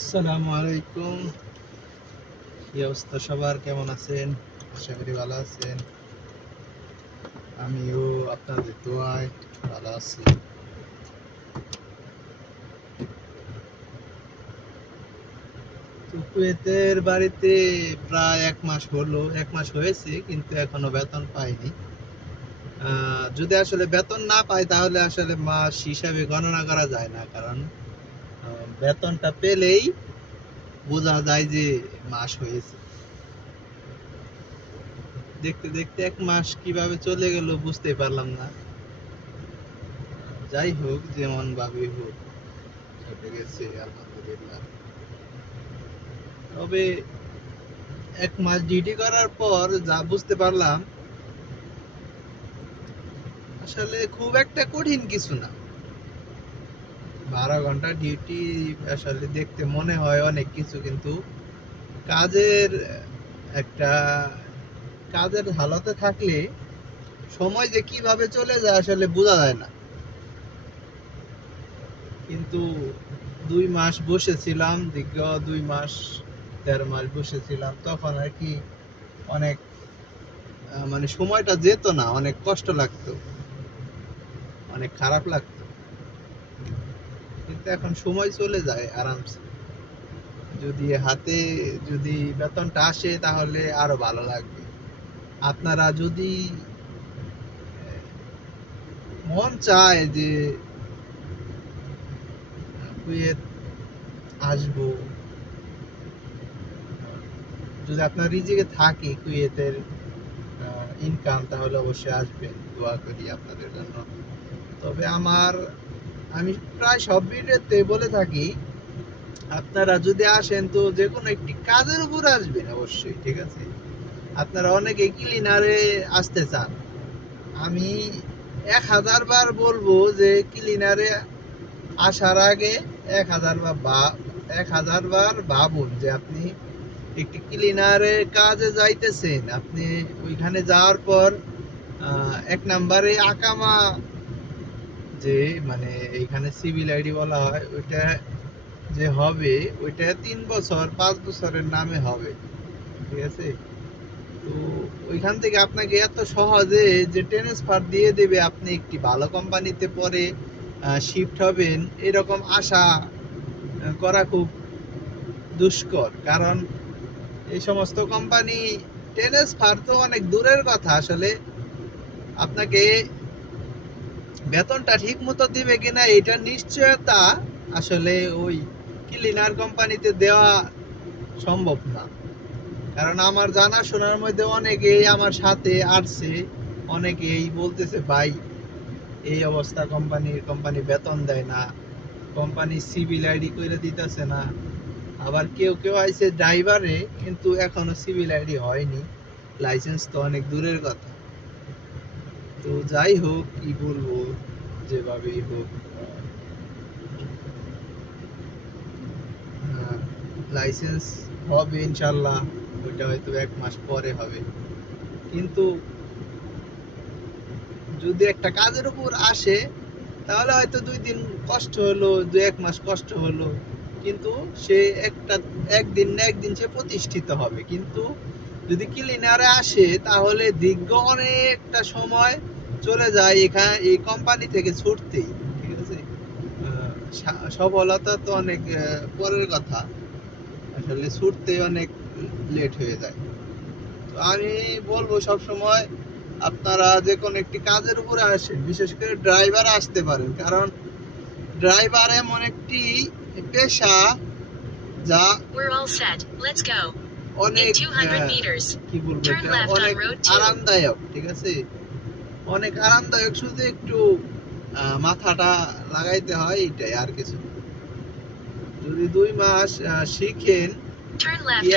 আসসালামু আলাইকুম। কি অবস্থা সবার? কেমন আছেন? আশা করি ভালো আছেন। আমিও আপনাদের দোয়ায় ভালো আছি। কুয়েতের বাড়িতে প্রায় এক মাস হলো, এক মাস হয়েছে, কিন্তু এখনও বেতন পাইনি। যদি আসলে বেতন না পাই, তাহলে আসলে মাস হিসাবে গণনা করা যায় না, কারণ বেতনটা পেলেই বোঝা যায় যে মাস হয়েছে। দেখতে দেখতে এক মাস কীভাবে চলে গেল বুঝতে পারলাম না। যাই হোক যেমন ভাবে হোক, কেটে গেছে, আলহামদুলিল্লাহ। তবে এক মাস ডিউটি করার পর যা বুঝতে পারলাম, আসলে খুব একটা কঠিন কিছু না। বারো ঘণ্টা ডিউটি আসলে দেখতে মনে হয় অনেক কিছু, কিন্তু কাজের একটা, কাজের হালতে থাকলে সময় যে কীভাবে চলে যায় আসলে বোঝা যায় না। কিন্তু দুই মাস বসেছিলাম, দীর্ঘ দুই মাস, দেড় মাস বসেছিলাম, তখন আর কি অনেক মানে সময়টা যেত না, অনেক কষ্ট লাগতো, অনেক খারাপ লাগতো। কিন্তু এখন সময় চলে যায় আরামসে। যদি হাতে, যদি বেতনটা আসে তাহলে আরও ভালো লাগবে। আপনারা যদি মন চায় যে কুয়েত আসব। যদি আপনার রিজিকে থাকে কুয়েতের ইনকাম তাহলে অবশ্যই আসবেন, দোয়া করি আপনাদের জন্য। তবে আমার আমি প্রায় সব ভিডিওতে বলে থাকি, আপনারা যদি আসেন তো যে কোনো একটি কাজের উপর আসবেন অবশ্যই, ঠিক আছে? আপনারা অনেকে ক্লিনারে আসতে চান। আমি এক হাজার বার বলব যে ক্লিনারে আসার আগে এক হাজার বার বা- এক হাজার বার ভাবুন যে আপনি একটি ক্লিনারে কাজে যাইতেছেন। আপনি ওইখানে যাওয়ার পর এক নাম্বারে আকামা যে মানে এইখানে সিভিল আইডি বলা হয়, ওইটা যে হবে, ওইটা তিন বছর, পাঁচ বছরের নামে হবে। ঠিক আছে? তো ওইখান থেকে আপনাকে এত সহজে যে ট্রান্সফার দিয়ে দেবে, আপনি একটি ভালো কোম্পানিতে পরে শিফট হবেন, এরকম আশা করা খুব দুষ্কর। কারণ এই সমস্ত কোম্পানি ট্রান্সফার তো অনেক দূরের কথা, আসলে আপনাকে বেতনটা ঠিক মতো দিবে কিনা, এটা নিশ্চয়তা আসলে ওই ক্লিনার কোম্পানিতে দেওয়া সম্ভব না। কারণ আমার জানা শোনার মধ্যে অনেকেই আমার সাথে আসছে, অনেকেই বলতেছে, ভাই, এই অবস্থা কোম্পানির কোম্পানি বেতন দেয় না কোম্পানি সিভিল আইডি করে দিতেছে না। আবার কেউ কেউ আইছে ড্রাইভারে কিন্তু এখনও সিভিল আইডি হয়নি। লাইসেন্স তো অনেক দূরের কথা। তো যাই হোক, কি বলব? যেভাবেই হোক। লাইসেন্স হবে ইনশাল্লাহ, ওইটা হয়তো এক মাস পরে হবে। কিন্তু যদি একটা কাজের উপর আসে, তাহলে হয়তো দুই দিন কষ্ট হলো, দু এক মাস কষ্ট হলো। কিন্তু সে একটা, একদিন না একদিন সে প্রতিষ্ঠিত হবে। কিন্তু যদি ক্লিনারে আসে, তাহলে দীর্ঘ অনেকটা সময় চলে যায় এখানে এই কোম্পানি থেকে ছুটতেই ঠিক আছে? সফলতা তো অনেক পরের কথা। আসলে ছুটতে অনেক লেট হয়ে যায়। তো আমি বলব সব সময় আপনারা যে কোনো একটি কাজের উপরে আসেন বিশেষ করে ড্রাইভার আসতে পারেন। কারণ ড্রাইভার এমন একটি পেশা যা. অনেক In 200 আহ, meters, কি বলব অনেক আরামদায়ক ঠিক আছে? অনেক আরামদায়ক শুধু একটু মাথাটা লাগাইতে হয় এটাই আর কিছু যদি দুই মাস শিখেন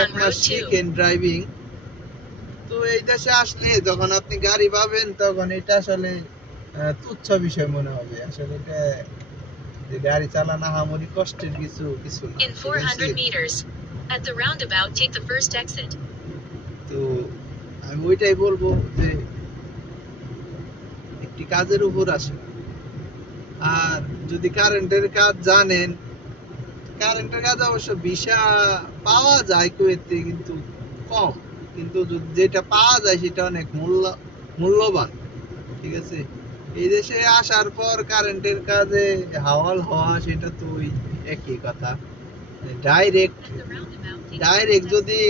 এক মাস শিখেন ড্রাইভিং তো এই দেশে আসলে যখন আপনি গাড়ি পাবেন তখন এটা আসলে তুচ্ছ বিষয় মনে হবে আসলে এটা যে গাড়ি চালানো হামরি কষ্টের কিছু কিছু না In ঠিক আছে? 400 meters, at the roundabout, take the first exit. তো আমি ওইটাই বলব যে একটি কাজের উপর আসে। আর যদি কারেন্টের কাজ জানেন কারেন্টের কাজে অবশ্য ভিসা পাওয়া যায় কুয়েতে কিন্তু কম। কিন্তু যেটা পাওয়া যায় সেটা অনেক মূল্য, মূল্যবান। ঠিক আছে? এই দেশে আসার পর কারেন্টের কাজে হাওয়াল হওয়া সেটা তো ওই একই কথা। ডাইরেক্ট ডাইরেক্ট যদি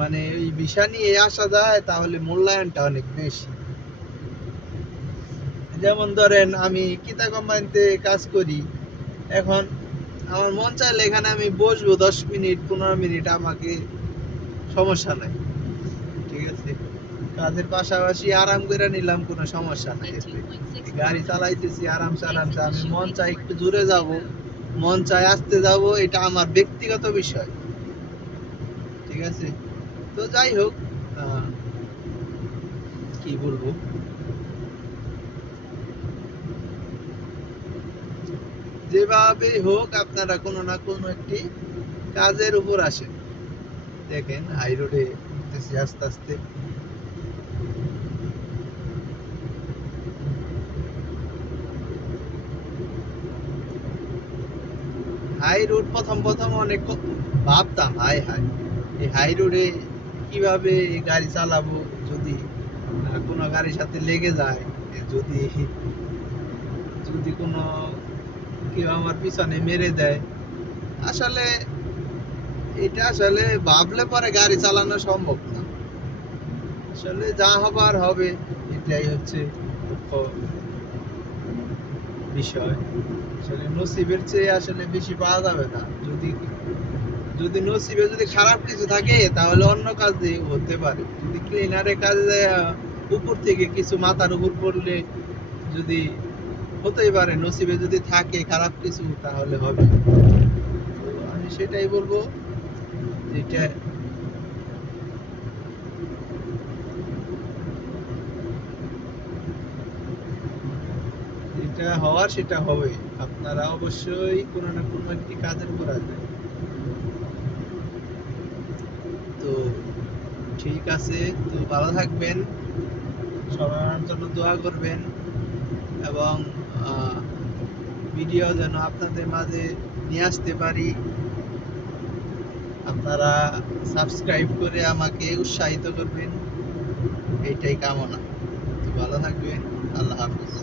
মানে ওই ভিসা নিয়ে আসা যায় তাহলে মূল্যায়নটা অনেক বেশি। যেমন ধরেন আমি কিতা কোম্পানিতে কাজ করি, এখন আমার মন চাইলে এখানে আমি বসবো দশ মিনিট, পনেরো মিনিট, আমাকে সমস্যা নাই। ঠিক আছে? কাজের পাশাপাশি আরাম করে নিলাম, কোনো সমস্যা নাই। exit. এতে। 2.6 গাড়ি চালাইতেছি আরামসে আরামসে আমি মন চাই একটু দূরে যাব, মন চাই আসতে যাব, এটা আমার ব্যক্তিগত বিষয়। ঠিক আছে? তো যাই হোক কি বলব? যেভাবে হোক আপনারা কোনো না কোনো একটি কাজের উপর আসেন। দেখেন হাই রোডে আস্তে আস্তে। হাই রোড প্রথম প্রথম অনেক ভাবতাম হাই হাই এই হাই রোডে কীভাবে গাড়ি চালাবো যদি কোনো গাড়ির সাথে লেগে যায়, যদি যদি কোনো কেউ আমার পিছনে মেরে দেয়। আসলে এটা আসলে ভাবলে পরে গাড়ি চালানো সম্ভব না। আসলে যা হবার হবে, এটাই হচ্ছে বিষয়। আসলে নসিবের চেয়ে আসলে বেশি পাওয়া যাবে না। যদি যদি নসিবে যদি খারাপ কিছু থাকে, তাহলে অন্য কাজে হতে পারে। যদি ক্লিনারের কাজে উপর থেকে কিছু মাথার উপর পড়লে যদি হতেই পারে, নসিবে যদি থাকে খারাপ কিছু, তাহলে হবে। আমি সেটাই বলব, যেটা যেটা হওয়ার সেটা হবে। আপনারা অবশ্যই কোনো না কোনো একটি কাজের উপর আসবেন। তো ঠিক আছে, তো ভালো থাকবেন। সবার জন্য দোয়া করবেন এবং ভিডিও যেন আপনাদের মাঝে নিয়ে আসতে পারি। আপনারা সাবস্ক্রাইব করে আমাকে উৎসাহিত করবেন। এইটাই কামনা। ভালো থাকবেন। আল্লাহ হাফিজ।